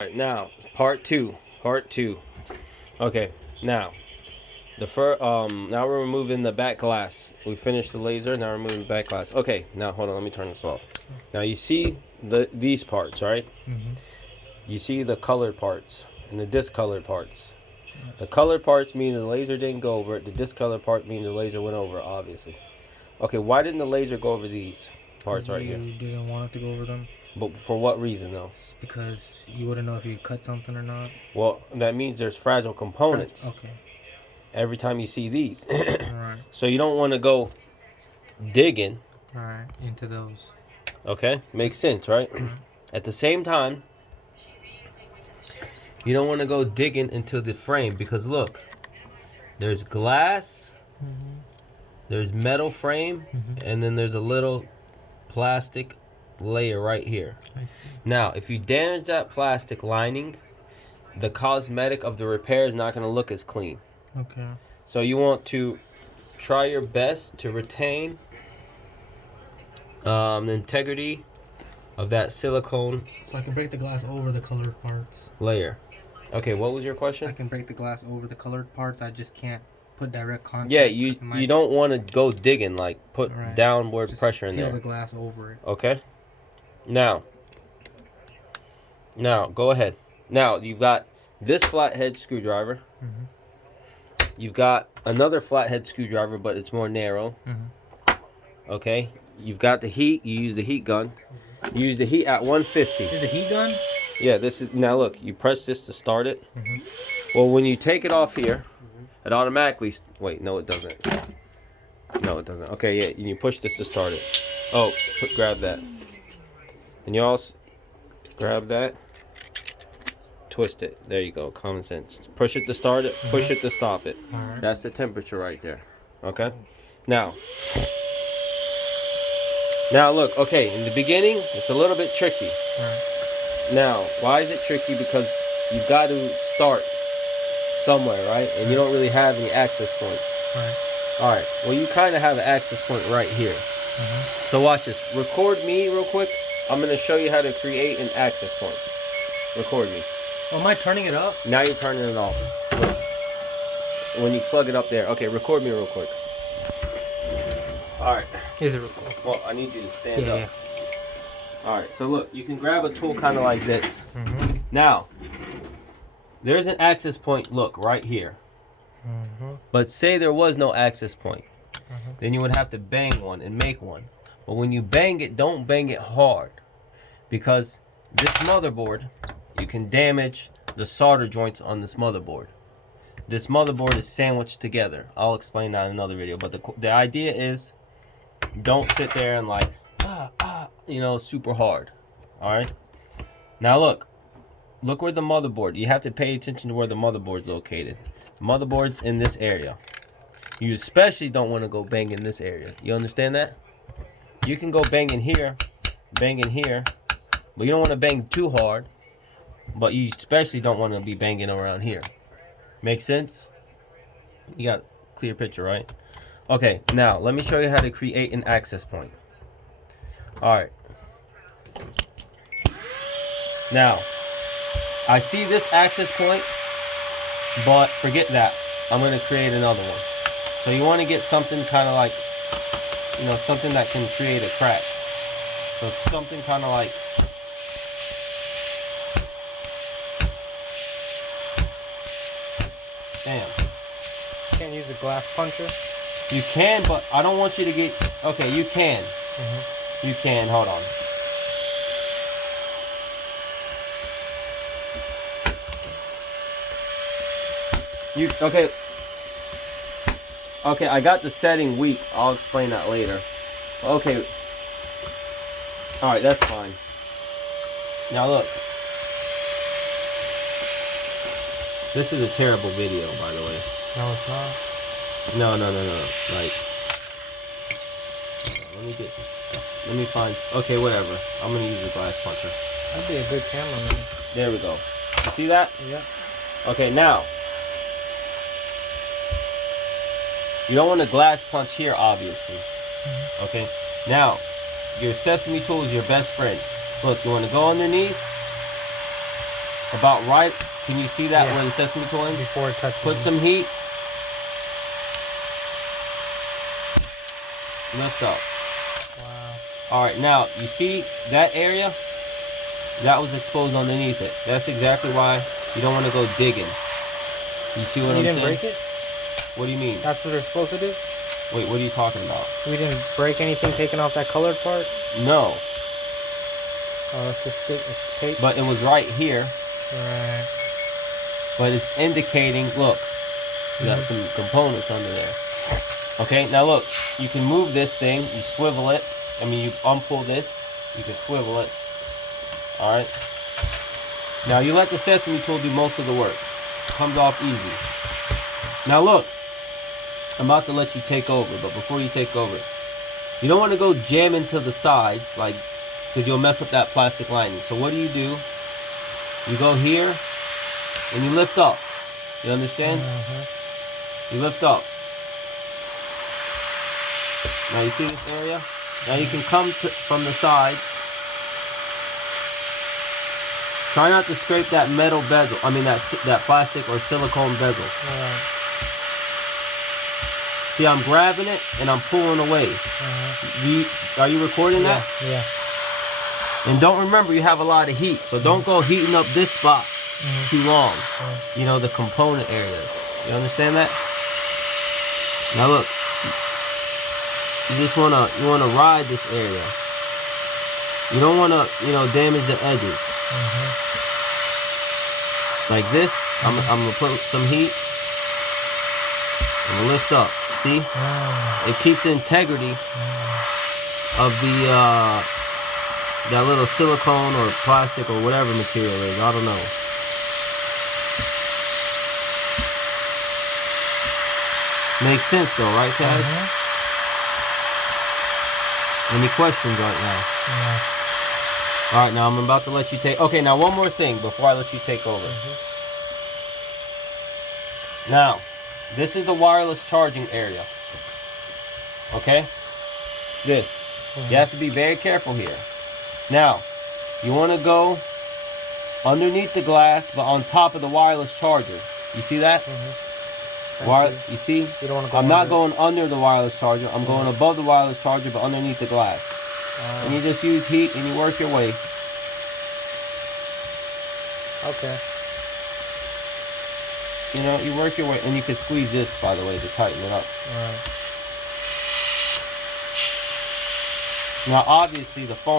Alright, now part two. Okay, now now we're removing the back glass. We finished the laser. Now we're removing the back glass. Okay, now hold on. Let me turn this off. Now you see these parts, right? Mm-hmm. You see the colored parts and the discolored parts. The colored parts mean the laser didn't go over it. The discolored part means the laser went over it, obviously. Okay, why didn't the laser go over these parts right here? You didn't want it to go over them. But for what reason, though? It's because you wouldn't know if you cut something or not. Well, that means there's fragile components. Okay. Every time you see these. Alright. So you don't want to go digging. Alright. Into those. Okay? Makes sense, right? At the same time, you don't want to go digging into the frame because look, there's glass, there's metal frame, and then there's a little plastic layer right here. I see. Now, if you damage that plastic lining, the cosmetic of the repair is not going to look as clean. Okay. So you want to try your best to retain the integrity of that silicone So I can break the glass over the colored parts. layer. Okay, what was your question? I can break the glass over the colored parts. I just can't put direct contact. Yeah, you don't want to go digging, like put Right. downward just pressure in peel there. the glass over it. Okay. Now go ahead. Now you've got this flathead screwdriver. You've got another flathead screwdriver, but it's more narrow. Okay. You've got the heat. You use the heat gun. You use the heat at 150. Is the heat gun? Yeah, this is now. Look, you press this to start it. Well, when you take it off here, it automatically. Wait, no, it doesn't. No, it doesn't. Okay, yeah, you push this to start it. Oh, grab that. And you also grab that. Twist it. There you go. Common sense. Push it to start it. Push it to stop it. Alright. That's the temperature right there. Okay. Now look. Okay, in the beginning, it's a little bit tricky. Alright. Now, why is it tricky? Because you've got to start somewhere, right? And you don't really have any access points. Right. All right. Well, you kind of have an access point right here. So watch this. Record me real quick. I'm going to show you how to create an access point. Record me. Oh, am I turning it up? Now you're turning it off. Look. When you plug it up there. Okay, record me real quick. All right. Is it recording? Well, I need you to stand up. Yeah. All right. So look, you can grab a tool kind of like this. Now, there's an access point, look, right here. But say there was no access point. Then you would have to bang one and make one. But when you bang it, don't bang it hard. Because this motherboard, you can damage the solder joints on this motherboard. This motherboard is sandwiched together. I'll explain that in another video. But the idea is, don't sit there and like, super hard. All right? Now look where the motherboard. You have to pay attention to where the motherboard's located. The motherboard's in this area. You especially don't want to go bang in this area. You understand that? You can go bang in here, but you don't want to bang too hard. But you especially don't want to be banging around here. Make sense? You got a clear picture, right? Okay, now let me show you how to create an access point. All right. Now, I see this access point, but forget that. I'm going to create another one. So you want to get something kind of like, something that can create a crack. So something kind of like, damn. Can't use a glass puncher? You can, but I don't want you to get, okay, you can. You can, hold on. Okay, I got the setting weak. I'll explain that later. Okay. Alright, that's fine. Now look. This is a terrible video, by the way. No, it's not. No. Like, let me find, okay, whatever. I'm gonna use the glass puncher. That'd be a good cameraman. There we go. See that? Yeah. Okay, now. You don't want to glass punch here, obviously. Okay? Now, your sesame tool is your best friend. Look, you want to go underneath. about right. Can you see that Yeah. where the sesame tool is? Before it touches. Put me. some heat. Lift up. Wow. All right, now you see that area that was exposed underneath it. That's exactly why you don't want to go digging. You see what You I'm didn't saying? break it? What do you mean? That's what they're supposed to do? Wait, what are you talking about? We didn't break anything taking off that colored part? No, Oh, that's just stick. It's tape. but it was right here. Right. But it's indicating. Look, you got some components under there. Okay, now look, you can move this thing. You swivel it. I mean, you unpull this. You can swivel it. All right. Now you let the sesame tool do most of the work. Comes off easy. Now look, I'm about to let you take over, but before you take over, you don't want to go jam into the sides, like, because you'll mess up that plastic lining. So what do? You go here, and you lift up. You understand? You lift up. Now you see this area? Now you can come from the side. Try not to scrape that metal bezel. I mean that plastic or silicone bezel. Right. See, I'm grabbing it and I'm pulling away. Are you recording that? Yeah. And don't remember, you have a lot of heat, so don't go heating up this spot too long. You know, the component areas. You understand that? Now look, you just wanna ride this area. You don't wanna, damage the edges. Like this, I'm gonna put some heat. I'm gonna lift up. See? It keeps the integrity of the that little silicone or plastic or whatever material it is. I don't know. Makes sense though, right, Taz? Any questions right now? All right, now I'm about to let you take. Okay, now one more thing before I let you take over. Now, this is the wireless charging area. Okay? This. You have to be very careful here. Now, you want to go underneath the glass, but on top of the wireless charger. You see that? You see? You don't want to go I'm not under. going under the wireless charger. I'm going above the wireless charger, but underneath the glass. And you just use heat and you work your way. Okay. You work your way, and you can squeeze this, by the way, to tighten it up. Alright. Now, obviously, the phone